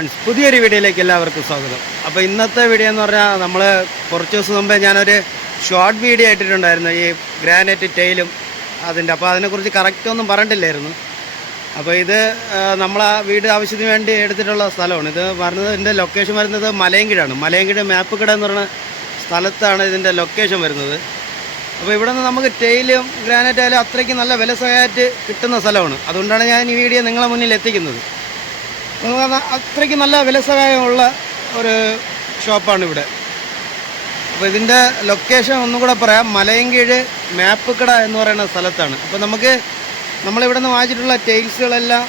Friends പുതിയൊരു വീഡിയോയിലേക്ക് എല്ലാവർക്കും സ്വാഗതം. അപ്പോൾ ഇന്നത്തെ വീഡിയോ എന്ന് പറഞ്ഞാൽ നമ്മൾ കുറച്ച് ദിവസം മുമ്പേ ഞാനൊരു ഷോർട്ട് വീഡിയോ ഇട്ടിട്ടുണ്ടായിരുന്നു ഈ ഗ്രാനൈറ്റ് ടൈലും അതിന്റെ അപ്പോൾ അതിനെക്കുറിച്ച് കറക്റ്റ് ഒന്നും പറഞ്ഞിട്ടില്ലായിരുന്നു. അപ്പോൾ ഇത് നമ്മൾ ആ വീട് ആവശ്യത്തിന് വേണ്ടി എടുത്തിട്ടുള്ള സ്ഥലമാണ്. ഇത് പറഞ്ഞത് ഇതിന്റെ ലൊക്കേഷൻ വരുന്നത് മലയങ്കിഴാണ് മലയങ്കിട് മാപ്പ് കട എന്ന് പറയുന്ന സ്ഥലത്താണ് ഇതിന്റെ ലൊക്കേഷൻ വരുന്നത്. അപ്പോൾ ഇവിടെ നിന്ന് നമുക്ക് ടെയിലും ഗ്രാനൈറ്റ് ആയാലും അത്രയ്ക്ക് നല്ല വില സഹായിട്ട് കിട്ടുന്ന സ്ഥലമാണ്. അതുകൊണ്ടാണ് ഞാൻ ഈ വീഡിയോ നിങ്ങളെ മുന്നിൽ എത്തിക്കുന്നത്. അത്രയ്ക്ക് നല്ല വിലസഹായമുള്ള ഒരു ഷോപ്പാണ് ഇവിടെ അപ്പോൾ ഇതിന്റെ ലൊക്കേഷൻ ഒന്നും കൂടെ പറയാം. മാപ്പ് കട എന്ന് പറയുന്ന സ്ഥലത്താണ്. അപ്പോൾ നമുക്ക് നമ്മളിവിടെ നിന്ന് വാങ്ങിച്ചിട്ടുള്ള ടൈൽസുകളെല്ലാം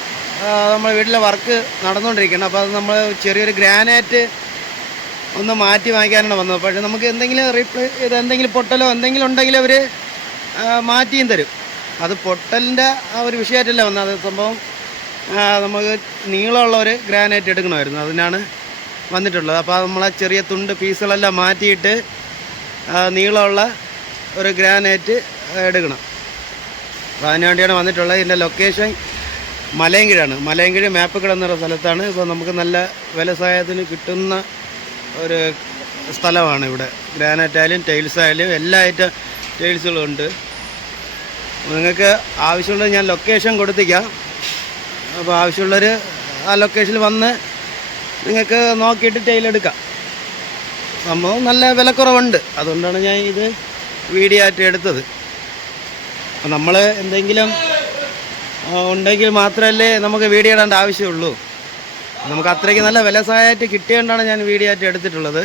നമ്മുടെ വീട്ടിലെ വർക്ക് നടന്നുകൊണ്ടിരിക്കുകയാണ്. അപ്പോൾ അത് നമ്മൾ ചെറിയൊരു ഗ്രാനൈറ്റ് ഒന്ന് മാറ്റി വാങ്ങിക്കാനാണ് വന്നത്. പക്ഷേ നമുക്ക് എന്തെങ്കിലും റീപ്ലേ ഇത് എന്തെങ്കിലും പൊട്ടലോ എന്തെങ്കിലും ഉണ്ടെങ്കിൽ അവർ മാറ്റിയും തരും. അത് പൊട്ടലിന്റെ ആ ഒരു വിഷയമായിട്ടല്ല വന്നത്. അത് സംഭവം നമുക്ക് നീളമുള്ള ഒരു ഗ്രാനൈറ്റ് എടുക്കണമായിരുന്നു. അതിനാണ് വന്നിട്ടുള്ളത്. അപ്പോൾ നമ്മൾ ആ ചെറിയ തുണ്ട് പീസുകളെല്ലാം മാറ്റിയിട്ട് നീളമുള്ള ഒരു ഗ്രാനൈറ്റ് എടുക്കണം. അപ്പോൾ അതിന് വേണ്ടിയാണ് വന്നിട്ടുള്ളത്. ഇതിന്റെ ലൊക്കേഷൻ മലയങ്കിഴാണ് മലയങ്കിഴ് മാപ്പ് കിടന്ന സ്ഥലത്താണ്. ഇപ്പോൾ നമുക്ക് നല്ല വില സഹായത്തിന് കിട്ടുന്ന ഒരു സ്ഥലമാണ് ഇവിടെ. ഗ്രാനൈറ്റ് ആയാലും ടൈൽസ് ആയാലും എല്ലാ ഐറ്റം ടൈൽസുകളുണ്ട് നിങ്ങൾക്ക് ആവശ്യമുള്ളത് ഞാൻ ലൊക്കേഷൻ കൊടുത്തിക്കാം. അപ്പോൾ ആവശ്യമുള്ളവർ ആ ലൊക്കേഷനിൽ വന്ന് നിങ്ങൾക്ക് നോക്കിയിട്ട് ടൈൽ എടുക്കാം. സംഭവം നല്ല വിലക്കുറവുണ്ട്. അതുകൊണ്ടാണ് ഞാൻ ഇത് വീഡിയോ ആയിട്ട് എടുത്തത്. അപ്പം നമ്മൾ എന്തെങ്കിലും ഉണ്ടെങ്കിൽ മാത്രമല്ലേ നമുക്ക് വീഡിയോ ഇടേണ്ട ആവശ്യമുള്ളൂ. നമുക്ക് അത്രയ്ക്ക് നല്ല വില സഹായമായിട്ട് കിട്ടിയതുകൊണ്ടാണ് ഞാൻ വീഡിയോ ആയിട്ട് എടുത്തിട്ടുള്ളത്.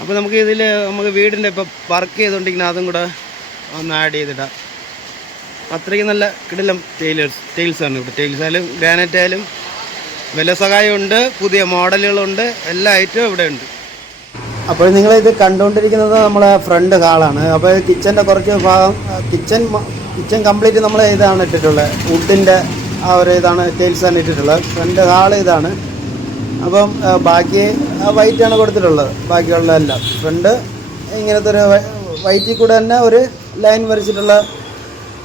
അപ്പോൾ നമുക്ക് ഇതിൽ നമുക്ക് വീടിന്റെ ഇപ്പോൾ വർക്ക് ചെയ്തുകൊണ്ടിരിക്കുന്ന അതും കൂടെ ഒന്ന് ആഡ് ചെയ്തിടാം. അത്രയ്ക്ക് നല്ല കിടിലം ടൈലേഴ്സ് ടൈൽസാണ് ഇവിടെ. ടൈൽസ് ആയാലും ഗ്രാനൈറ്റ് ആയാലും വില സഹായമുണ്ട് പുതിയ മോഡലുകളുണ്ട് എല്ലാ ഐറ്റവും ഇവിടെ ഉണ്ട്. അപ്പോൾ നിങ്ങൾ ഇത് കണ്ടുകൊണ്ടിരിക്കുന്നത് നമ്മളെ ഫ്രണ്ട് ഹാളാണ് അപ്പോൾ കിച്ചന്റെ കുറച്ച് ഭാഗം കിച്ചൻ കിച്ചൻ കംപ്ലീറ്റ് നമ്മൾ ഇതാണ് ഇട്ടിട്ടുള്ളത്. വുഡിന്റെ ആ ഒരു ഇതാണ് ടൈൽസാണ് ഇട്ടിട്ടുള്ളത്. ഫ്രണ്ട് ഹാൾ ഇതാണ്. അപ്പം ബാക്കി വൈറ്റാണ് ആണ് കൊടുത്തിട്ടുള്ളത്. ബാക്കിയുള്ള എല്ലാം. ഫ്രണ്ട് ഇങ്ങനത്തെ ഒരു വൈറ്റിൽ കൂടെ തന്നെ ഒരു ലൈൻ വരച്ചിട്ടുള്ള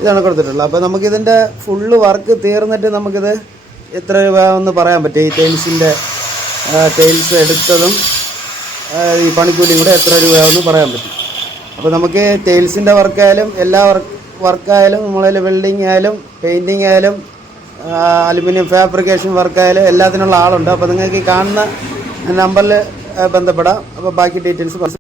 ഇതാണ് കൊടുത്തിട്ടുള്ളത്. അപ്പോൾ നമുക്കിതിന്റെ ഫുള്ള് വർക്ക് തീർന്നിട്ട് നമുക്കിത് എത്ര രൂപ എന്ന് പറയാൻ പറ്റും? ഈ ടൈൽസിന്റെ ടൈൽസ് എടുത്തതും ഈ പണിക്കൂലിയും കൂടെ എത്ര രൂപയാവെന്ന് പറയാൻ പറ്റും. അപ്പോൾ നമുക്ക് ടൈൽസിന്റെ വർക്കായാലും എല്ലാ വർക്ക് വർക്കായാലും നമ്മളതിൽ വെൽഡിങ് ആയാലും പെയിന്റിങ് ആയാലും അലുമിനിയം ഫാബ്രിക്കേഷൻ വർക്കായാലും എല്ലാത്തിനുള്ള ആളുണ്ട്. അപ്പോൾ നിങ്ങൾക്ക് ഈ കാണുന്ന നമ്പറിൽ ബന്ധപ്പെടാം. അപ്പോൾ ബാക്കി ഡീറ്റെയിൽസ്